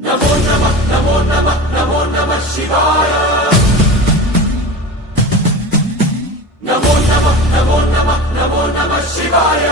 నమో నమః నమో నమః నమో నమః శివాయ నమో నమః నమో నమః నమో నమః శివాయ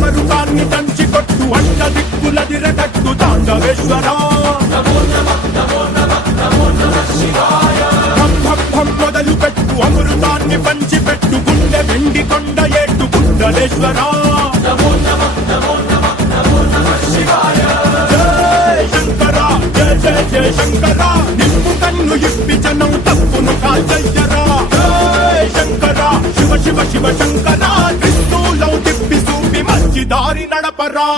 మరుగాన్ని దంచి కొట్టు అంట దిక్కులదిరగట్టు తాండవేశ్వరా మొదలు పెట్టు అమృతాన్ని పంచి పెట్టు గుండె వెండి కొండ ఏట్టు కుండలేశ్వరా జయ శంకరా జయ జయ జయ శంకరా నిప్పు కన్ను ఇప్పి జనం తప్పును కాల్చయ్యరా జయ శంకరా శివ శివ శివ శంకరా త్రిశూలం తిప్పి చూపి మంచి దారి నడపరా.